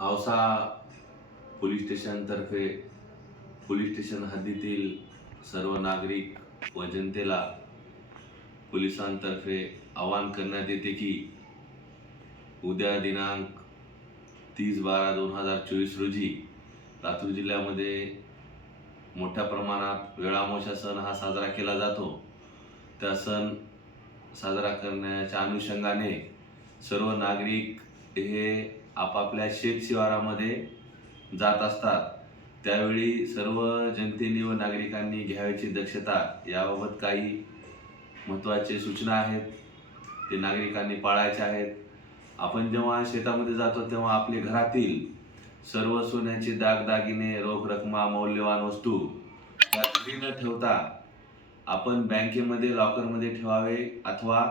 Ausa police स्टेशनतर्फे police station हद्दीतील सर्व नागरिक व जनतेला पोलिसांतर्फे आवाहन करण्यात येते की उद्या दिनांक तीस बारा दोन हजार चोवीस रोजी लातूर जिल्ह्यामध्ये मोठ्या प्रमाणात वेळामोशा सण हा साजरा केला जातो. त्या सण साजरा करण्याच्या अनुषंगाने सर्व नागरिक हे आपापल्या शेत शिवारामध्ये जात असतात. त्यावेळी सर्व जनतेने व नागरिकांनी घ्यावयाची दक्षता याबाबत काही महत्त्वाचे सूचना आहेत. ते नागरिकांनी पाळायचे आहेत. आपण जेव्हा शेतामध्ये जातो तेव्हा आपले घरातील सर्व सोन्याचे दागदागिने रोख रकमा मौल्यवान वस्तू त्या न ठेवता आपण बँकेमध्ये लॉकरमध्ये ठेवावे अथवा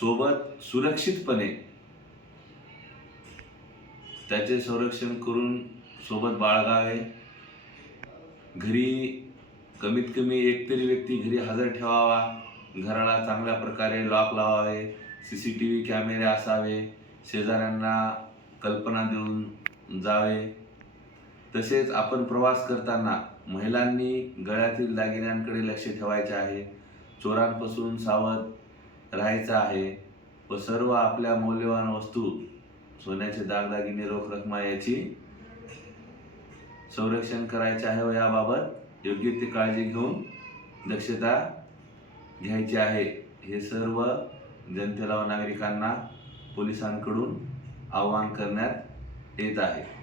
सोबत सुरक्षितपणे त्याचे संरक्षण करून सोबत बाळगावे. घरी कमीत कमी एक तरी व्यक्ती घरी हजर ठेवावा. घराला चांगल्या प्रकारे लॉक लावावे. सी सी टी व्ही कॅमेरे असावे. शेजाऱ्यांना कल्पना देऊन जावे. तसेच आपण प्रवास करताना महिलांनी गळ्यातील दागिन्यांकडे लक्ष ठेवायचे आहे. चोरांपासून सावध राहायचं आहे. व सर्व आपल्या मौल्यवान वस्तू सोन्याचे दागदागिने रोख रकमा याची संरक्षण करायचे आहे व याबाबत योग्य ती काळजी घेऊन दक्षता घ्यायची आहे. हे सर्व जनतेला व नागरिकांना पोलिसांकडून आवाहन करण्यात येत आहे.